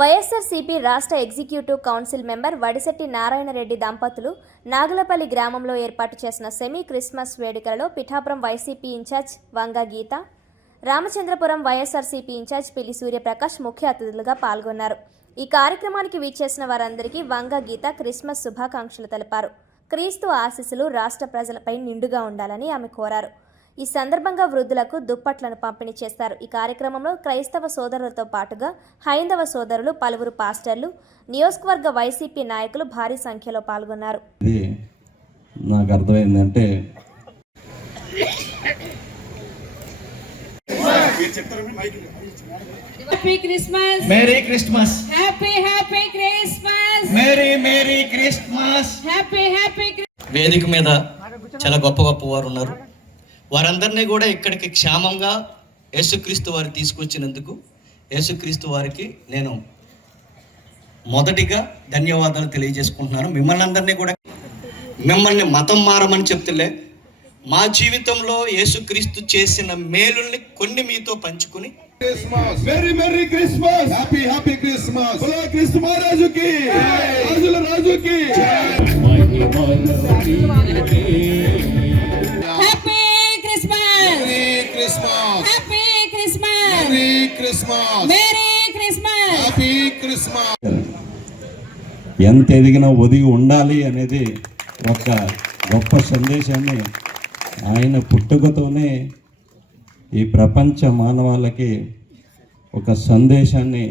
వైఎస్ఆర్సీపీ రాష్ట్ర executive council member Vadisetti Narayana Reddy దంపతులు నాగులపల్లి గ్రామంలో ఏర్పాటు చేసిన సెమీ క్రిస్మస్ వేడుకలలో పిఠాపురం వైసీపీ ఇన్ఛార్జ్ వంగ గీత, రామచంద్రపురం వైఎస్ఆర్సీపీ ఇన్ఛార్జ్ పిల్లి సూర్యప్రకాష్ ముఖ్య అతిథులుగా పాల్గొన్నారు. ఈ కార్యక్రమానికి వీచేసిన వారందరికీ వంగ గీత క్రిస్మస్ శుభాకాంక్షలు తెలిపారు. క్రీస్తు ఆశీస్సులు రాష్ట్ర ప్రజలపై నిండుగా ఉండాలని ఆమె కోరారు. ఈ సందర్భంగా వృద్ధులకు దుప్పట్లను పంపిణీ చేస్తారు. ఈ కార్యక్రమంలో క్రైస్తవ సోదరులతో పాటుగా హైందవ సోదరులు, పలువురు పాస్టర్లు, నియోజకవర్గ వైసీపీ నాయకులు భారీ సంఖ్యలో పాల్గొన్నారు. నాకు అర్థమైందంటే happy Christmas, merry Christmas, happy happy Christmas, merry Christmas. Happy వేదిక మీద చాలా గొప్ప గొప్ప వారు ఉన్నారు. వారందరినీ కూడా ఇక్కడికి క్షేమంగా యేసుక్రీస్తు వారు తీసుకొచ్చినందుకు యేసుక్రీస్తు వారికి నేను మొదటిగా ధన్యవాదాలు తెలియజేసుకుంటున్నాను. మిమ్మల్ని అందరినీ కూడా మిమ్మల్ని మతం మారమని చెప్తులే, మా జీవితంలో యేసుక్రీస్తు చేసిన మేలుల్ని కొన్ని మీతో పంచుకుని మేరీ క్రిస్మస్, హ్యాపీ క్రిస్మస్, క్రిస్తు మహారాజుకి, రాజుల రాజుకి ఎంత ఎదిగినా ఒదిగి ఉండాలి అనేది ఒక గొప్ప సందేశాన్ని ఆయన పుట్టుకతోనే ఈ ప్రపంచ మానవాళికి ఒక సందేశాన్ని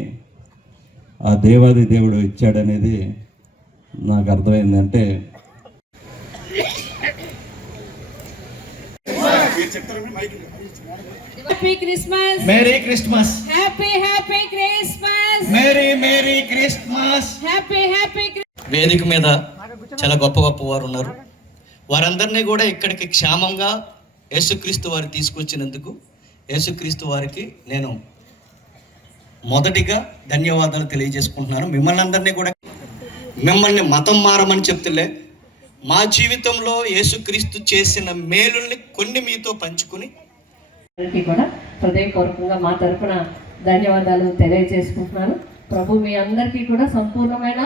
ఆ దేవాది దేవుడు ఇచ్చాడనేది నాకు అర్థమైందంటే happy Christmas, merry Christmas, happy Christmas, merry Christmas. Happy వేదిక మీద చాలా గొప్ప గొప్ప వారు ఉన్నారు. వారందరినీ కూడా ఇక్కడికి క్షేమంగా యేసుక్రీస్తు వారు తీసుకొచ్చినందుకు యేసుక్రీస్తు వారికి నేను మొదటిగా ధన్యవాదాలు తెలియజేసుకుంటున్నాను. మిమ్మల్ని అందరినీ కూడా మిమ్మల్ని మతం మారమని చెప్తులే, మా జీవితంలో యేసుక్రీస్తు చేసిన మేలుల్ని కొన్ని మీతో పంచుకుని కూడా హృదయపూర్వకంగా మా తరఫున ధన్యవాదాలు తెలియజేసుకుంటున్నాను. ప్రభు మీ అందరికీ కూడా సంపూర్ణమైన